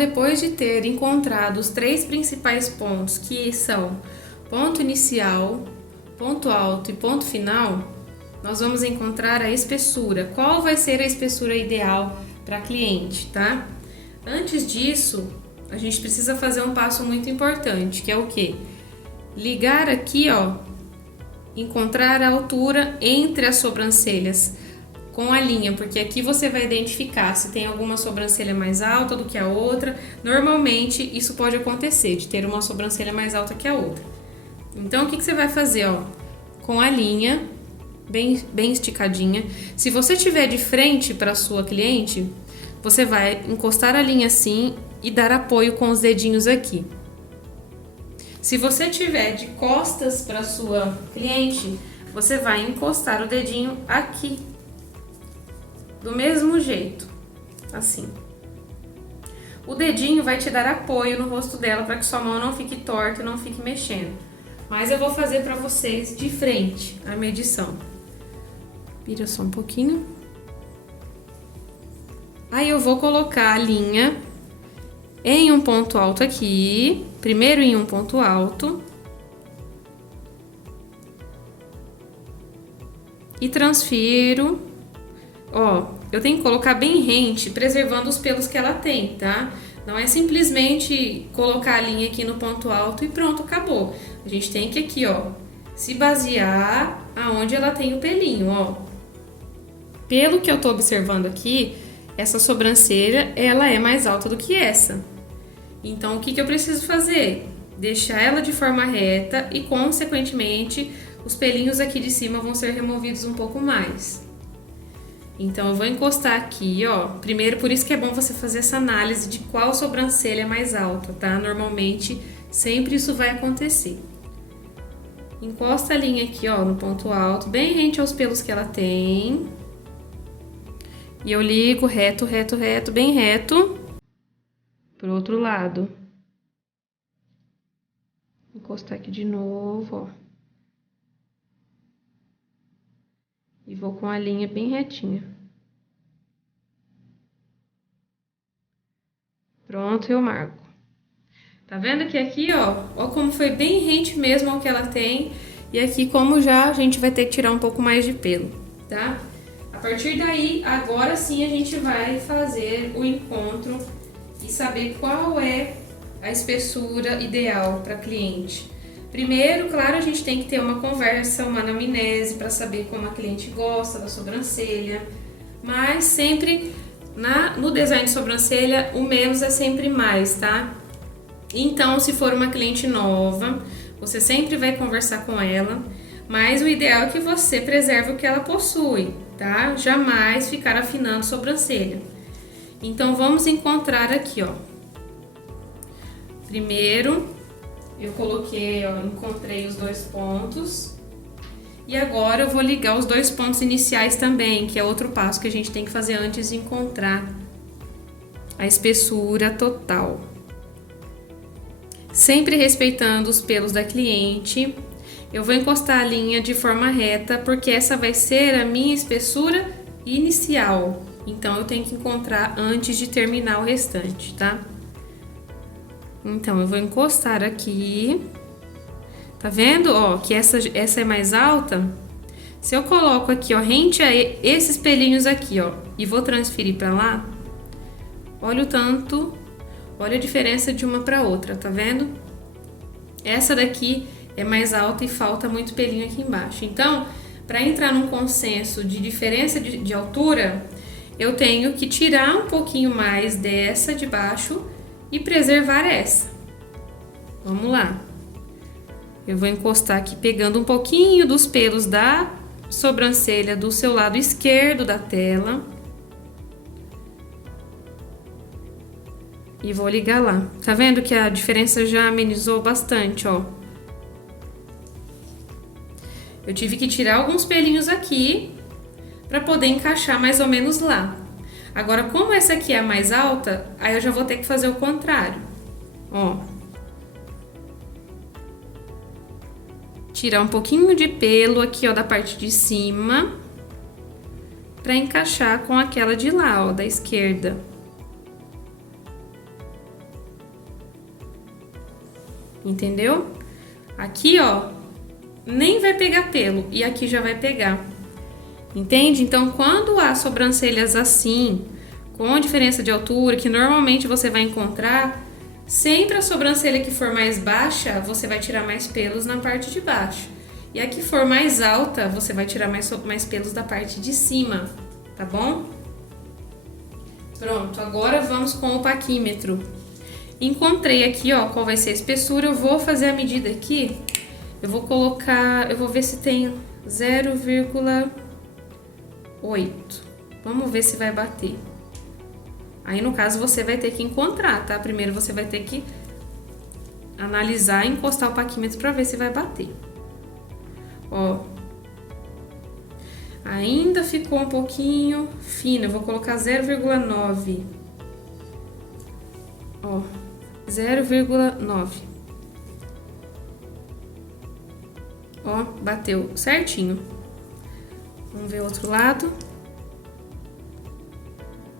depois de ter encontrado os 3 principais pontos, que são ponto inicial, ponto alto e ponto final, nós vamos encontrar a espessura. Qual vai ser a espessura ideal para a cliente, tá? Antes disso, a gente precisa fazer um passo muito importante, que é o quê? Ligar aqui, ó, encontrar a altura entre as sobrancelhas com a linha, porque aqui você vai identificar se tem alguma sobrancelha mais alta do que a outra. Normalmente isso pode acontecer, de ter uma sobrancelha mais alta que a outra. Então o que você vai fazer, ó, com a linha bem esticadinha. Se você tiver de frente para a sua cliente, você vai encostar a linha assim e dar apoio com os dedinhos aqui. Se você tiver de costas para a sua cliente, você vai encostar o dedinho aqui. Do mesmo jeito, assim. O dedinho vai te dar apoio no rosto dela para que sua mão não fique torta e não fique mexendo. Mas eu vou fazer para vocês de frente a medição. Vira só um pouquinho. Aí eu vou colocar a linha em um ponto alto aqui. Primeiro em um ponto alto. E transfiro. Ó, eu tenho que colocar bem rente, preservando os pelos que ela tem, tá? Não é simplesmente colocar a linha aqui no ponto alto e pronto, acabou. A gente tem que aqui, ó, se basear aonde ela tem o pelinho, ó. Pelo que eu tô observando aqui, essa sobrancelha, ela é mais alta do que essa. Então, o que eu preciso fazer? Deixar ela de forma reta e, consequentemente, os pelinhos aqui de cima vão ser removidos um pouco mais. Então, eu vou encostar aqui, ó. Primeiro, por isso que é bom você fazer essa análise de qual sobrancelha é mais alta, tá? Normalmente, sempre isso vai acontecer. Encosta a linha aqui, ó, no ponto alto, bem rente aos pelos que ela tem. E eu ligo reto, reto, reto, bem reto. Pro outro lado. Encostar aqui de novo, ó. E vou com a linha bem retinha. Pronto, eu marco. Tá vendo que aqui, ó como foi bem rente mesmo ao que ela tem. E aqui como já a gente vai ter que tirar um pouco mais de pelo, tá? A partir daí, agora sim a gente vai fazer o encontro e saber qual é a espessura ideal para cliente. Primeiro, claro, a gente tem que ter uma conversa, uma anamnese para saber como a cliente gosta da sobrancelha, mas sempre no design de sobrancelha, o menos é sempre mais, tá? Então, se for uma cliente nova, você sempre vai conversar com ela, mas o ideal é que você preserve o que ela possui, tá? Jamais ficar afinando sobrancelha. Então, vamos encontrar aqui, ó. Primeiro, eu coloquei, ó, encontrei os 2 pontos. E agora eu vou ligar os 2 pontos iniciais também, que é outro passo que a gente tem que fazer antes de encontrar a espessura total. Sempre respeitando os pelos da cliente. Eu vou encostar a linha de forma reta, porque essa vai ser a minha espessura inicial. Então, eu tenho que encontrar antes de terminar o restante, tá? Então, eu vou encostar aqui. Tá vendo, ó, que essa é mais alta? Se eu coloco aqui, ó, rente a esses pelinhos aqui, ó, e vou transferir pra lá, olha o tanto, olha a diferença de uma pra outra, tá vendo? Essa daqui é mais alta e falta muito pelinho aqui embaixo. Então, pra entrar num consenso de diferença de altura, eu tenho que tirar um pouquinho mais dessa de baixo e preservar essa. Vamos lá. Eu vou encostar aqui pegando um pouquinho dos pelos da sobrancelha do seu lado esquerdo da tela. E vou ligar lá. Tá vendo que a diferença já amenizou bastante, ó. Eu tive que tirar alguns pelinhos aqui para poder encaixar mais ou menos lá. Agora, como essa aqui é a mais alta, aí eu já vou ter que fazer o contrário. Ó. Tirar um pouquinho de pelo aqui, ó, da parte de cima, para encaixar com aquela de lá, ó, da esquerda. entendeu? Aqui, ó, nem vai pegar pelo e aqui já vai pegar, entende? Então, quando há sobrancelhas assim, com diferença de altura, que normalmente você vai encontrar, sempre a sobrancelha que for mais baixa, você vai tirar mais pelos na parte de baixo. E a que for mais alta, você vai tirar mais pelos da parte de cima, tá bom? Pronto, agora vamos com o paquímetro. Encontrei aqui, ó, qual vai ser a espessura. Eu vou fazer a medida aqui. Eu vou colocar, eu vou ver se tem 0,8. Vamos ver se vai bater. Aí, no caso, você vai ter que encontrar, tá? Primeiro você vai ter que analisar e encostar o paquímetro pra ver se vai bater. Ó, ainda ficou um pouquinho fino, eu vou colocar 0,9. Ó, 0,9. Ó, bateu certinho. Vamos ver o outro lado.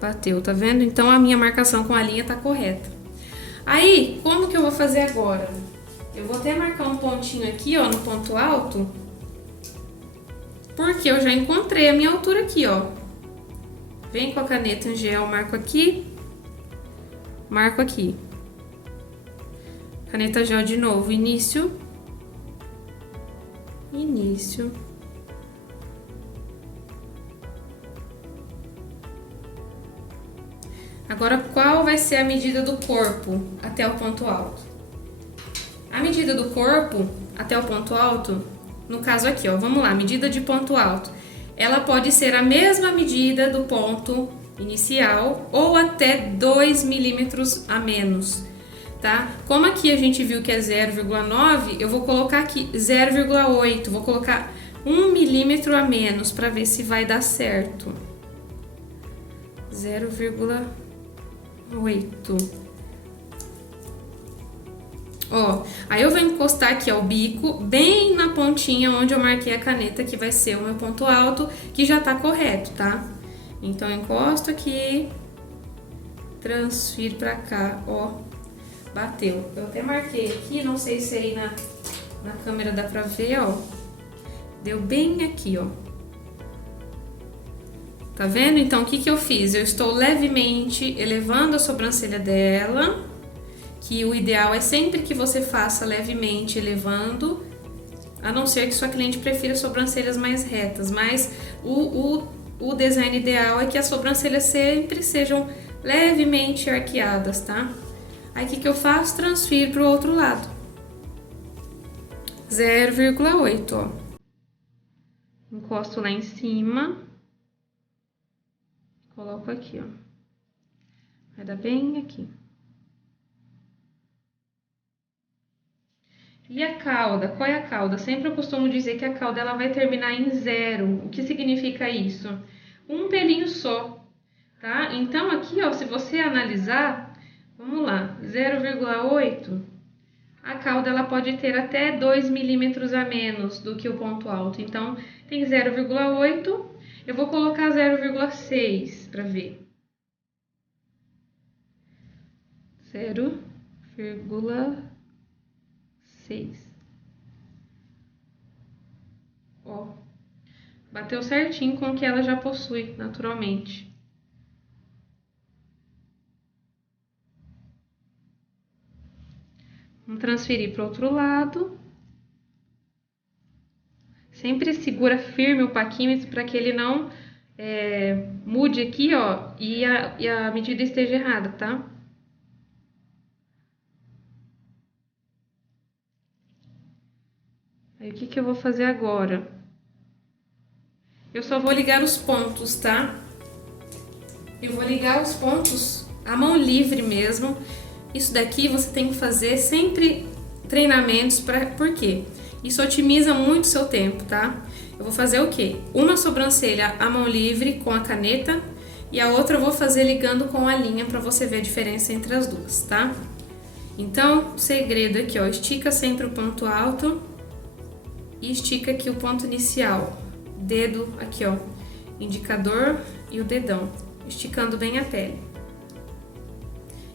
Bateu, tá vendo? Então a minha marcação com a linha tá correta. Aí, como que eu vou fazer agora? Eu vou até marcar um pontinho aqui, ó, no ponto alto. Porque eu já encontrei a minha altura aqui, ó. Vem com a caneta em gel, marco aqui. Marco aqui. Caneta gel de novo, início. Início. Agora, qual vai ser a medida do corpo até o ponto alto? A medida do corpo até o ponto alto, no caso aqui, ó, vamos lá, medida de ponto alto. Ela pode ser a mesma medida do ponto inicial ou até 2 milímetros a menos, tá? Como aqui a gente viu que é 0,9, eu vou colocar aqui 0,8, vou colocar 1 milímetro a menos para ver se vai dar certo. 0,8. Ó, aí eu vou encostar aqui ó, o bico bem na pontinha onde eu marquei a caneta, que vai ser o meu ponto alto, que já tá correto, tá? Então, eu encosto aqui, transfiro pra cá, ó, bateu. Eu até marquei aqui, não sei se aí na câmera dá pra ver, ó, deu bem aqui, ó. Tá vendo? Então, o que que eu fiz? Eu estou levemente elevando a sobrancelha dela, que o ideal é sempre que você faça levemente elevando, a não ser que sua cliente prefira sobrancelhas mais retas, mas o design ideal é que as sobrancelhas sempre sejam levemente arqueadas, tá? Aí, o que que eu faço? Transfiro para o outro lado. 0,8, ó. Encosto lá em cima. Coloco aqui, ó. Vai dar bem aqui. E a cauda? Qual é a cauda? Sempre eu costumo dizer que a cauda ela vai terminar em 0. O que significa isso? Um pelinho só, tá? Então, aqui, ó, se você analisar, vamos lá, 0,8, a cauda ela pode ter até 2 milímetros a menos do que o ponto alto. Então, tem 0,8, eu vou colocar 0,6 para ver. 0,6. Ó, bateu certinho com o que ela já possui, naturalmente. Vamos transferir para o outro lado. Sempre segura firme o paquímetro para que ele não mude aqui, ó, e a medida esteja errada, tá? Aí, o que que eu vou fazer agora? Eu só vou ligar os pontos, tá? Eu vou ligar os pontos à mão livre mesmo. Isso daqui você tem que fazer sempre treinamentos, por quê? Isso otimiza muito o seu tempo, tá? Eu vou fazer o quê? Uma sobrancelha à mão livre com a caneta e a outra eu vou fazer ligando com a linha para você ver a diferença entre as duas, tá? Então, o segredo aqui, ó, estica sempre o ponto alto e estica aqui o ponto inicial. Dedo aqui, ó, indicador e o dedão, esticando bem a pele.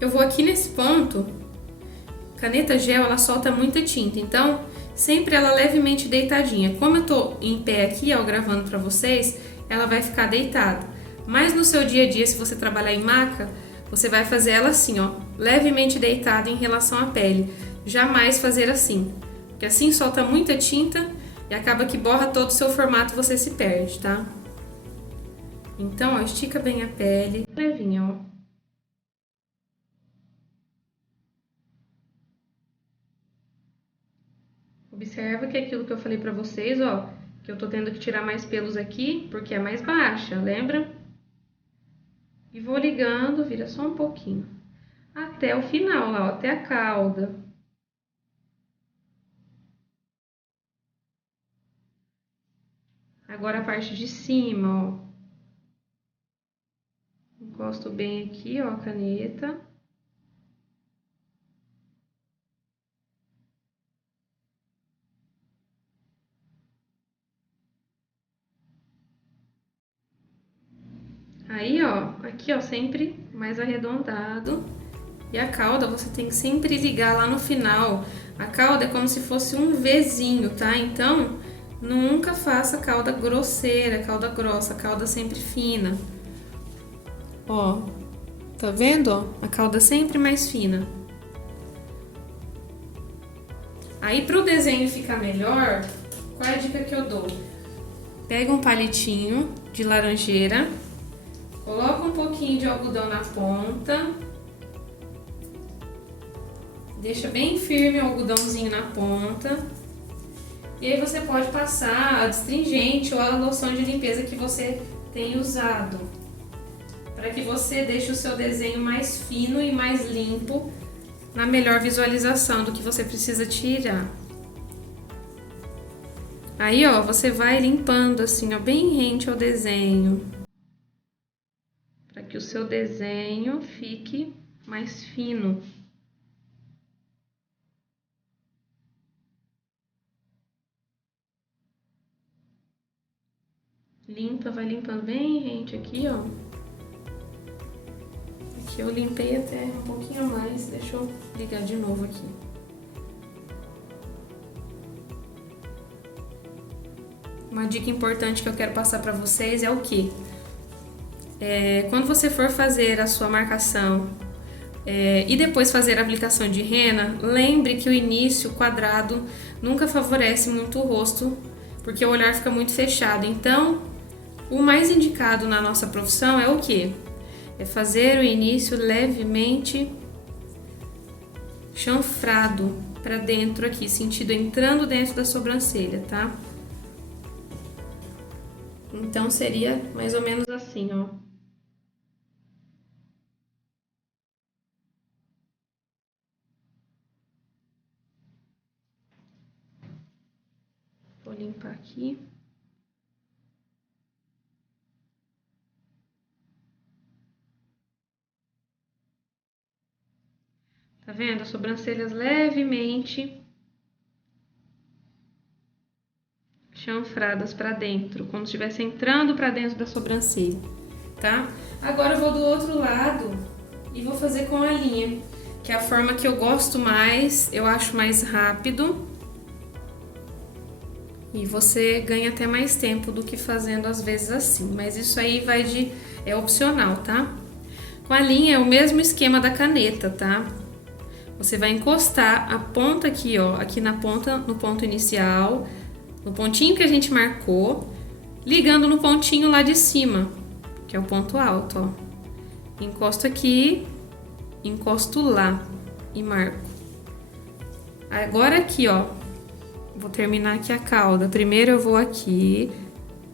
Eu vou aqui nesse ponto caneta gel, ela solta muita tinta, então sempre ela levemente deitadinha. Como eu tô em pé aqui, ó, gravando pra vocês, ela vai ficar deitada. Mas no seu dia a dia, se você trabalhar em maca, você vai fazer ela assim, ó, levemente deitada em relação à pele. Jamais fazer assim, porque assim solta muita tinta e acaba que borra todo o seu formato e você se perde, tá? Então, ó, estica bem a pele, levinha, ó. Observa que aquilo que eu falei pra vocês, ó, que eu tô tendo que tirar mais pelos aqui, porque é mais baixa, lembra? E vou ligando, vira só um pouquinho, até o final lá, ó, até a cauda. Agora a parte de cima, ó. Encosto bem aqui, ó, a caneta. Aí, ó, aqui, ó, sempre mais arredondado. E a cauda você tem que sempre ligar lá no final. A cauda é como se fosse um Vzinho, tá? Então, nunca faça cauda grosseira, cauda grossa, cauda sempre fina. Ó, tá vendo, ó? A cauda sempre mais fina. Aí, pro desenho ficar melhor, qual é a dica que eu dou? Pega um palitinho de laranjeira, coloca um pouquinho de algodão na ponta, deixa bem firme o algodãozinho na ponta. E aí você pode passar a astringente ou a loção de limpeza que você tem usado, para que você deixe o seu desenho mais fino e mais limpo, na melhor visualização do que você precisa tirar. Aí, ó, você vai limpando assim, ó, bem rente ao desenho, para que o seu desenho fique mais fino. Limpa, vai limpando bem rente aqui, ó. Aqui eu limpei até um pouquinho mais, deixa eu ligar de novo aqui. Uma dica importante que eu quero passar para vocês é o que? Quando você for fazer a sua marcação e depois fazer a aplicação de rena, lembre que o início quadrado nunca favorece muito o rosto, porque o olhar fica muito fechado. Então, o mais indicado na nossa profissão é o que? É fazer o início levemente chanfrado para dentro aqui, sentido entrando dentro da sobrancelha, tá? Então, seria mais ou menos assim, ó. Vou limpar aqui. Tá vendo? As sobrancelhas levemente chanfradas para dentro, como se estivesse entrando para dentro da sobrancelha, tá? Agora eu vou do outro lado e vou fazer com a linha, que é a forma que eu gosto mais, eu acho mais rápido. E você ganha até mais tempo do que fazendo às vezes assim, mas isso aí é opcional, tá? Com a linha é o mesmo esquema da caneta, tá? Você vai encostar a ponta aqui, ó, aqui na ponta, no ponto inicial, no pontinho que a gente marcou, ligando no pontinho lá de cima, que é o ponto alto, ó. Encosto aqui, encosto lá e marco. Agora aqui, ó, vou terminar aqui a cauda. Primeiro eu vou aqui,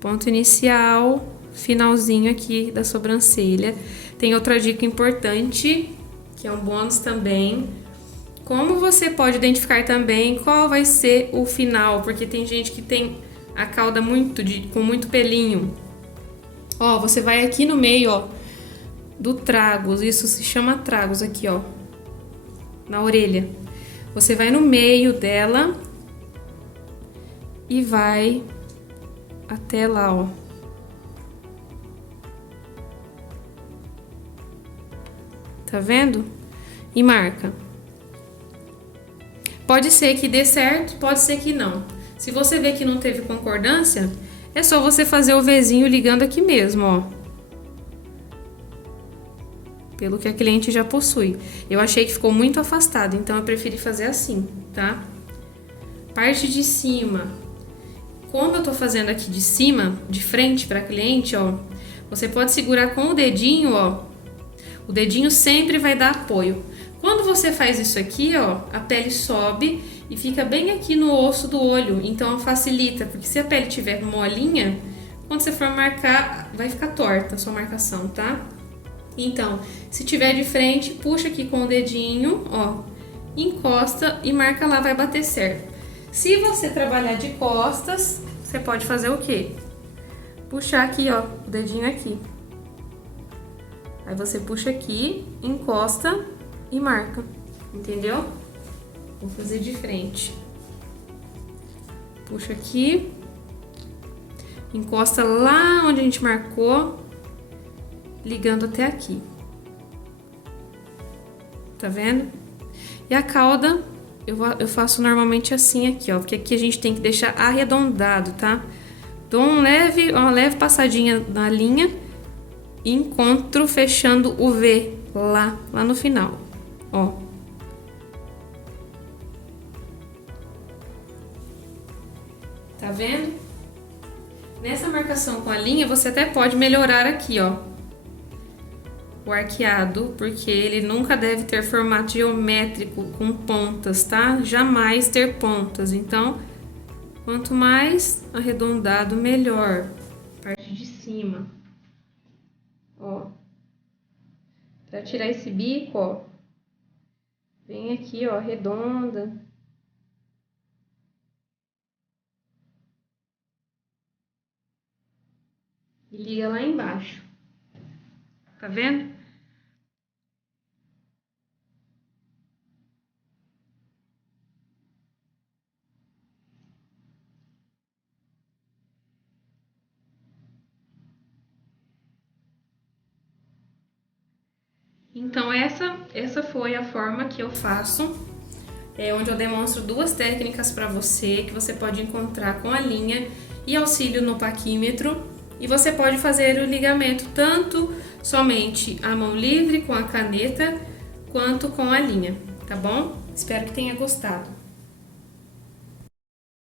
ponto inicial, finalzinho aqui da sobrancelha. Tem outra dica importante, que é um bônus também. Como você pode identificar também qual vai ser o final, porque tem gente que tem a cauda com muito pelinho. Ó, você vai aqui no meio, ó, do tragos, isso se chama tragos aqui, ó, na orelha. Você vai no meio dela e vai até lá, ó. Tá vendo? E marca. Pode ser que dê certo, pode ser que não. Se você vê que não teve concordância, é só você fazer o Vzinho ligando aqui mesmo, ó. Pelo que a cliente já possui. Eu achei que ficou muito afastado, então eu preferi fazer assim, tá? Parte de cima. Como eu tô fazendo aqui de cima, de frente pra cliente, ó, você pode segurar com o dedinho, ó. O dedinho sempre vai dar apoio. Quando você faz isso aqui, ó, a pele sobe e fica bem aqui no osso do olho, então facilita, porque se a pele tiver molinha, quando você for marcar, vai ficar torta a sua marcação, tá? Então, se tiver de frente, puxa aqui com o dedinho, ó, encosta e marca lá, vai bater certo. Se você trabalhar de costas, você pode fazer o quê? Puxar aqui, ó, o dedinho aqui. Aí você puxa aqui, encosta e marca, entendeu? Vou fazer de frente. Puxa aqui, encosta lá onde a gente marcou, ligando até aqui. Tá vendo? E a cauda, eu faço normalmente assim aqui, ó, porque aqui a gente tem que deixar arredondado, tá? Dou uma leve passadinha na linha e encontro fechando o V lá no final, ó. Tá vendo? Nessa marcação com a linha, você até pode melhorar aqui, ó, o arqueado, porque ele nunca deve ter formato geométrico com pontas, tá? Jamais ter pontas. Então, quanto mais arredondado, melhor. Parte de cima. Ó. Pra tirar esse bico, ó, vem aqui, ó, arredonda. E liga lá embaixo. Tá vendo? Então, essa foi a forma que eu faço, onde eu demonstro duas técnicas para você, que você pode encontrar com a linha e auxílio no paquímetro. E você pode fazer o ligamento tanto somente à mão livre com a caneta, quanto com a linha, tá bom? Espero que tenha gostado.